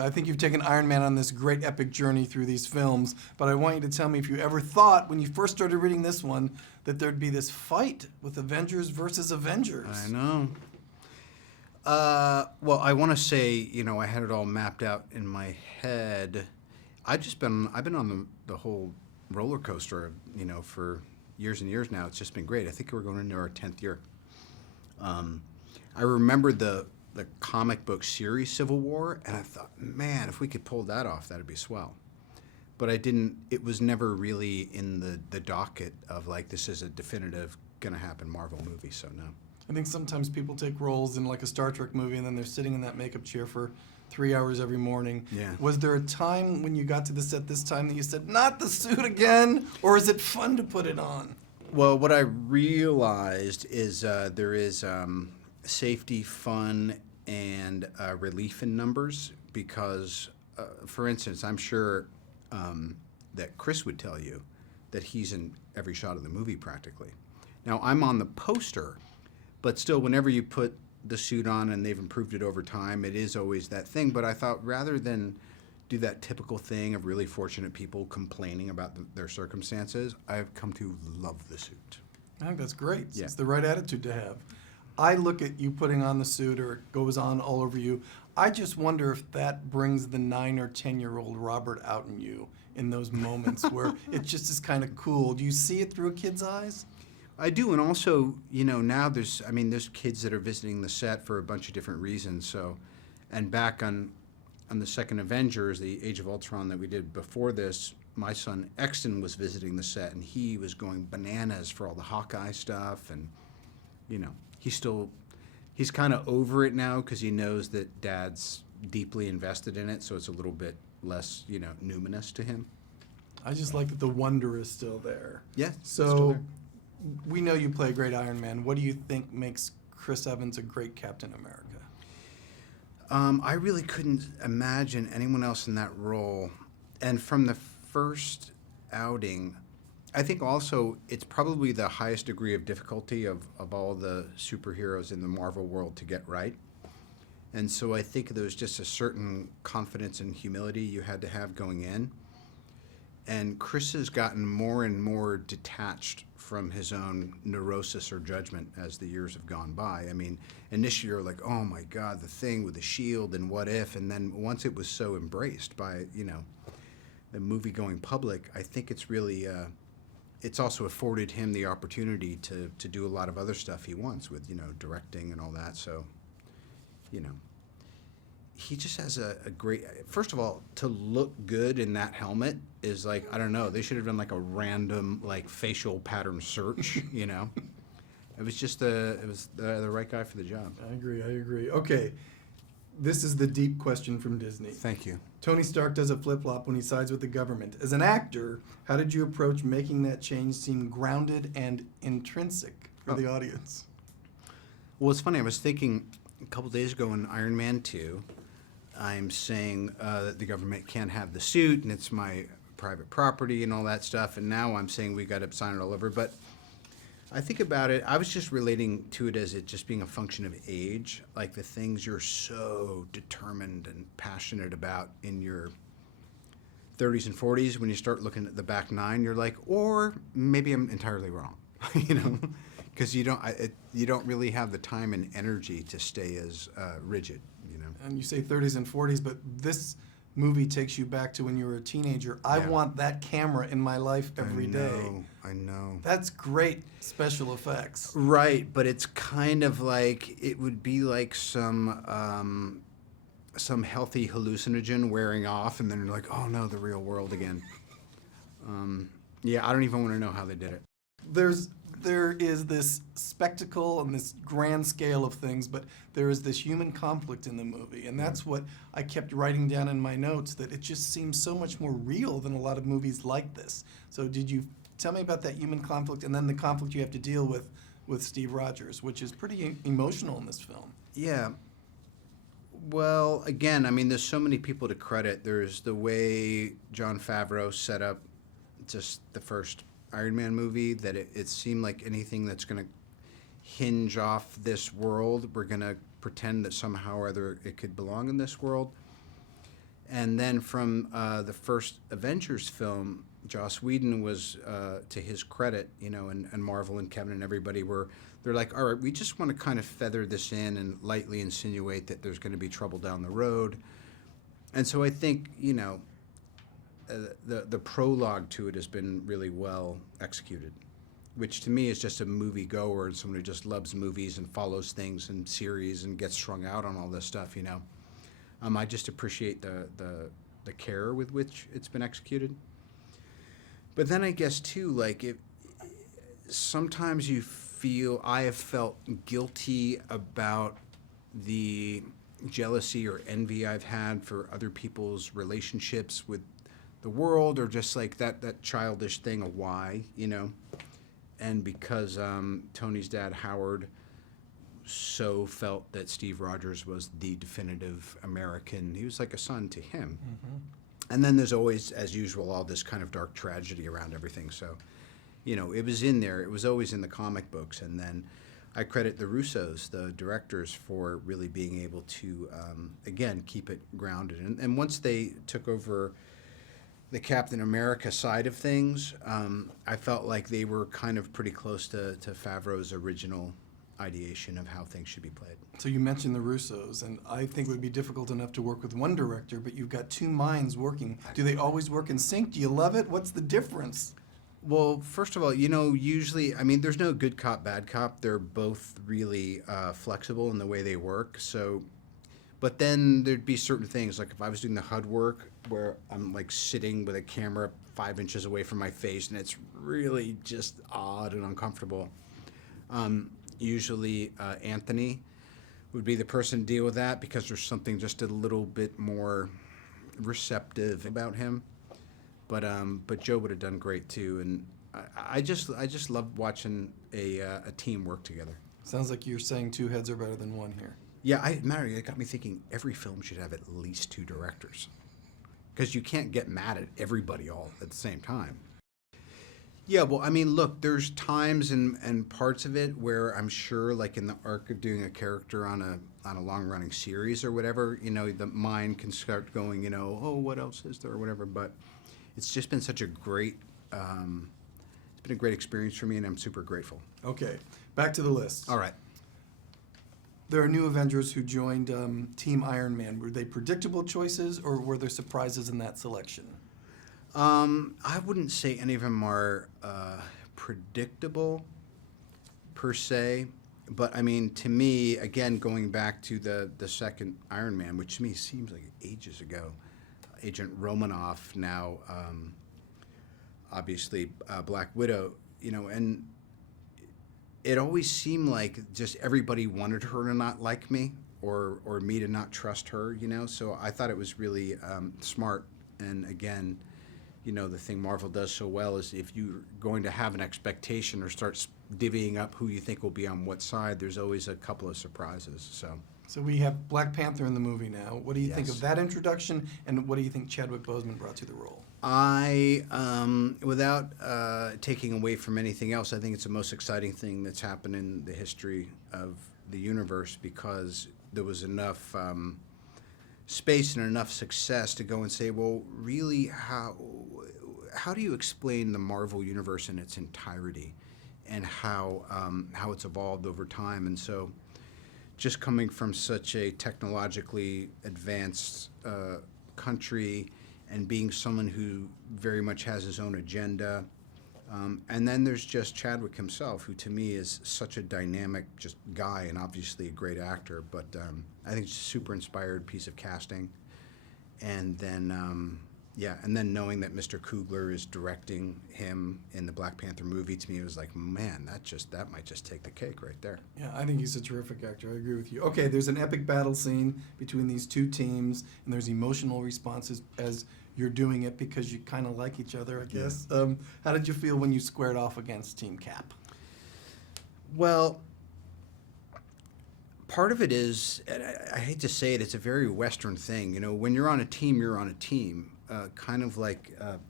I think you've taken Iron Man on this great epic journey through these films, but I want you to tell me if you ever thought, when you first started reading this one, that there'd be this fight with Avengers versus Avengers. I know. Well, I want to say, I had it all mapped out in my head. I've been on the whole roller coaster, for years and years now. It's just been great. I think we're going into our 10th year. I remember the comic book series Civil War, and I thought, man, if we could pull that off, that'd be swell. But it was never really in the docket of like, this is a definitive gonna happen Marvel movie, so no. I think sometimes people take roles in like a Star Trek movie and then they're sitting in that makeup chair for 3 hours every morning. Yeah. Was there a time when you got to the set this time that you said, not the suit again? Or is it fun to put it on? Well, what I realized is there is safety, fun, and relief in numbers because, for instance, I'm sure that Chris would tell you that he's in every shot of the movie practically. Now, I'm on the poster, but still, whenever you put the suit on and they've improved it over time, it is always that thing. But I thought rather than do that typical thing of really fortunate people complaining about their circumstances, I've come to love the suit. I think that's great. Yeah. It's the right attitude to have. I look at you putting on the suit or it goes on all over you. I just wonder if that brings the 9 or 10-year-old Robert out in you in those moments where it just is kind of cool. Do you see it through a kid's eyes? I do, and also, now there's kids that are visiting the set for a bunch of different reasons. So, and back on the second Avengers, the Age of Ultron that we did before this, my son Exton was visiting the set, and he was going bananas for all the Hawkeye stuff, and he's kind of over it now because he knows that Dad's deeply invested in it, so it's a little bit less, numinous to him. I just like that the wonder is still there. Yeah. So we know you play a great Iron Man. What do you think makes Chris Evans a great Captain America? I really couldn't imagine anyone else in that role. And from the first outing, I think also it's probably the highest degree of difficulty of all the superheroes in the Marvel world to get right. And so I think there was just a certain confidence and humility you had to have going in. And Chris has gotten more and more detached from his own neurosis or judgment as the years have gone by. I mean, initially you're like, oh my God, the thing with the shield and what if, and then once it was so embraced by, the movie going public, I think it's really, it's also afforded him the opportunity to do a lot of other stuff he wants with, directing and all that. So, he just has a great, first of all, to look good in that helmet is like, I don't know, they should have done like a random like facial pattern search, It was just the right guy for the job. I agree. Okay, this is the deep question from Disney. Thank you. Tony Stark does a flip-flop when he sides with the government. As an actor, how did you approach making that change seem grounded and intrinsic for the audience? Well, it's funny, I was thinking a couple days ago in Iron Man 2, I'm saying that the government can't have the suit and it's my private property and all that stuff, and now I'm saying we got to sign it all over. But I think about it, I was just relating to it as it just being a function of age, like the things you're so determined and passionate about in your 30s and 40s, when you start looking at the back 9, you're like, or maybe I'm entirely wrong, because you don't really have the time and energy to stay as rigid. And you say 30s and 40s, but this movie takes you back to when you were a teenager. I want that camera in my life every day. I know. That's great special effects. Right, but it's kind of like, it would be like some healthy hallucinogen wearing off, and then you're like, oh no, the real world again. I don't even want to know how they did it. There is this spectacle and this grand scale of things, but there is this human conflict in the movie, and that's what I kept writing down in my notes, that it just seems so much more real than a lot of movies like this. So did you tell me about that human conflict, and then the conflict you have to deal with Steve Rogers, which is pretty emotional in this film? Yeah. Well, again, I mean, there's so many people to credit. There's the way Jon Favreau set up just the first Iron Man movie, that it seemed like anything that's going to hinge off this world, we're going to pretend that somehow or other it could belong in this world. And then from the first Avengers film, Joss Whedon was, to his credit, and Marvel and Kevin and everybody they're like, all right, we just want to kind of feather this in and lightly insinuate that there's going to be trouble down the road. And so I think, the prologue to it has been really well executed, which to me is just a movie goer and someone who just loves movies and follows things and series and gets strung out on all this stuff, I just appreciate the care with which it's been executed. But then I guess too, sometimes I have felt guilty about the jealousy or envy I've had for other people's relationships with the world, or just like that childish thing of why, and because Tony's dad Howard so felt that Steve Rogers was the definitive American. He was like a son to him. Mm-hmm. And then there's always, as usual, all this kind of dark tragedy around everything. So, it was in there. It was always in the comic books. And then I credit the Russos, the directors, for really being able to, again, keep it grounded. And once they took over the Captain America side of things, I felt like they were kind of pretty close to Favreau's original ideation of how things should be played. So you mentioned the Russos, and I think it would be difficult enough to work with one director, but you've got two minds working. Do they always work in sync? Do you love it? What's the difference? Well, first of all, usually, there's no good cop, bad cop. They're both really flexible in the way they work. So, but then there'd be certain things, like if I was doing the HUD work where I'm like sitting with a camera 5 inches away from my face and it's really just odd and uncomfortable. Usually Anthony would be the person to deal with that because there's something just a little bit more receptive about him. But Joe would have done great too, and I just love watching a team work together. Sounds like you're saying two heads are better than one here. Yeah, it got me thinking every film should have at least two directors, because you can't get mad at everybody all at the same time. Yeah, well, look, there's times and parts of it where I'm sure, like in the arc of doing a character on a long-running series or whatever, the mind can start going, oh, what else is there or whatever. But it's just been such a great, it's been a great experience for me, and I'm super grateful. Okay, back to the list. All right. There are new Avengers who joined Team Iron Man. Were they predictable choices, or were there surprises in that selection? I wouldn't say any of them are predictable per se, but to me, again, going back to the second Iron Man, which to me seems like ages ago, Agent Romanoff, now obviously Black Widow, and it always seemed like just everybody wanted her to not like me or me to not trust her, so I thought it was really smart. And again, the thing Marvel does so well is if you're going to have an expectation or start divvying up who you think will be on what side, there's always a couple of surprises. So we have Black Panther in the movie now. What do you think Yes. of that introduction, and what do you think Chadwick Boseman brought to the role? I, without taking away from anything else, I think it's the most exciting thing that's happened in the history of the universe, because there was enough space and enough success to go and say, well, really, how do you explain the Marvel universe in its entirety, and how it's evolved over time? And so, just coming from such a technologically advanced country, and being someone who very much has his own agenda, and then there's just Chadwick himself, who to me is such a dynamic just guy and obviously a great actor, but I think it's a super inspired piece of casting. And then, and then knowing that Mr. Coogler is directing him in the Black Panther movie, to me it was like, man, that might just take the cake right there. Yeah, I think he's a terrific actor. I agree with you. Okay, there's an epic battle scene between these two teams, and there's emotional responses as you're doing it because you kind of like each other, I guess. Yeah. How did you feel when you squared off against Team Cap? Well, part of it is, and I hate to say it, it's a very Western thing. When you're on a team, you're on a team, kind of like a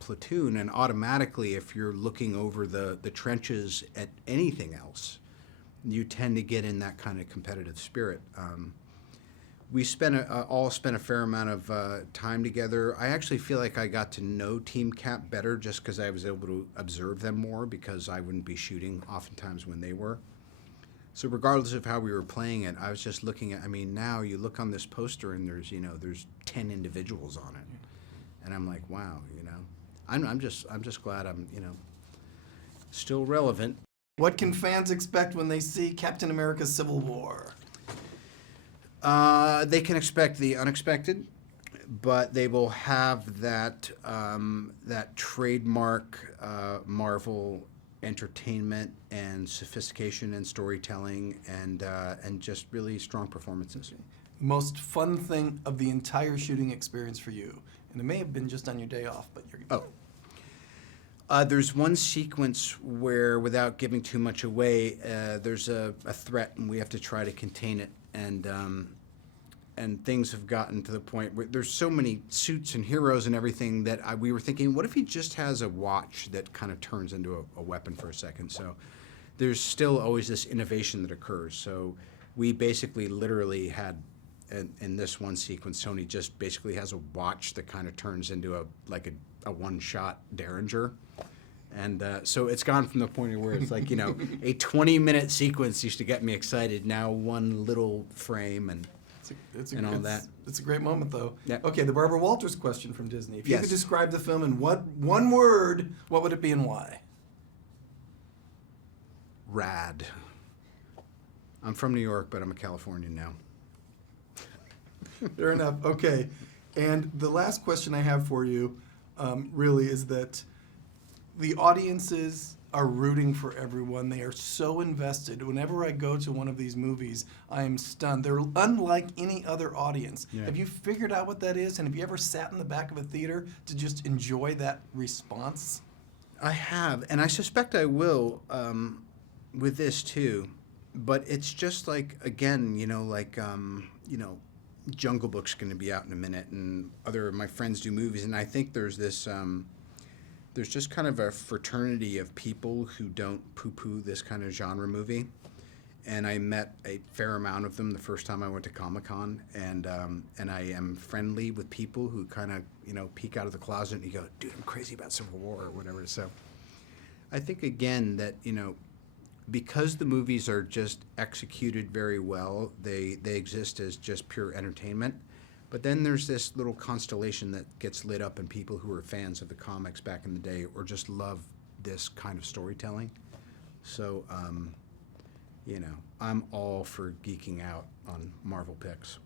platoon. And automatically, if you're looking over the trenches at anything else, you tend to get in that kind of competitive spirit. we all spent a fair amount of time together. I actually feel like I got to know Team Cap better just because I was able to observe them more because I wouldn't be shooting oftentimes when they were. So regardless of how we were playing it, I was just looking at. I mean, now you look on this poster and there's 10 individuals on it, and I'm like, wow, I'm just glad I'm still relevant. What can fans expect when they see Captain America: Civil War? They can expect the unexpected, but they will have that trademark Marvel entertainment and sophistication and storytelling and just really strong performances. Most fun thing of the entire shooting experience for you, and it may have been just on your day off, but you're. There's one sequence where, without giving too much away, there's a threat and we have to try to contain it. And things have gotten to the point where there's so many suits and heroes and everything that we were thinking, what if he just has a watch that kind of turns into a weapon for a second? So there's still always this innovation that occurs. So we basically literally had, in this one sequence, Tony just basically has a watch that kind of turns into a one-shot Derringer. And so it's gone from the point where it's like, a 20-minute sequence used to get me excited. Now one little frame and all that. It's a great moment, though. Yeah. Okay, the Barbara Walters question from Disney. If you Yes. could describe the film in one word, what would it be and why? Rad. I'm from New York, but I'm a Californian now. Fair enough. Okay. And the last question I have for you really is that the audiences are rooting for everyone. They are so invested. Whenever I go to one of these movies, I am stunned. They're unlike any other audience. Yeah. Have you figured out what that is? And have you ever sat in the back of a theater to just enjoy that response? I have, and I suspect I will with this too. But it's just like, again, Jungle Book's going to be out in a minute, and other of my friends do movies, and I think there's this, there's just kind of a fraternity of people who don't poo-poo this kind of genre movie. And I met a fair amount of them the first time I went to Comic-Con, and I am friendly with people who kind of, peek out of the closet and you go, dude, I'm crazy about Civil War or whatever. So I think, again, that, because the movies are just executed very well, they exist as just pure entertainment. But then there's this little constellation that gets lit up in people who are fans of the comics back in the day or just love this kind of storytelling. So, I'm all for geeking out on Marvel picks.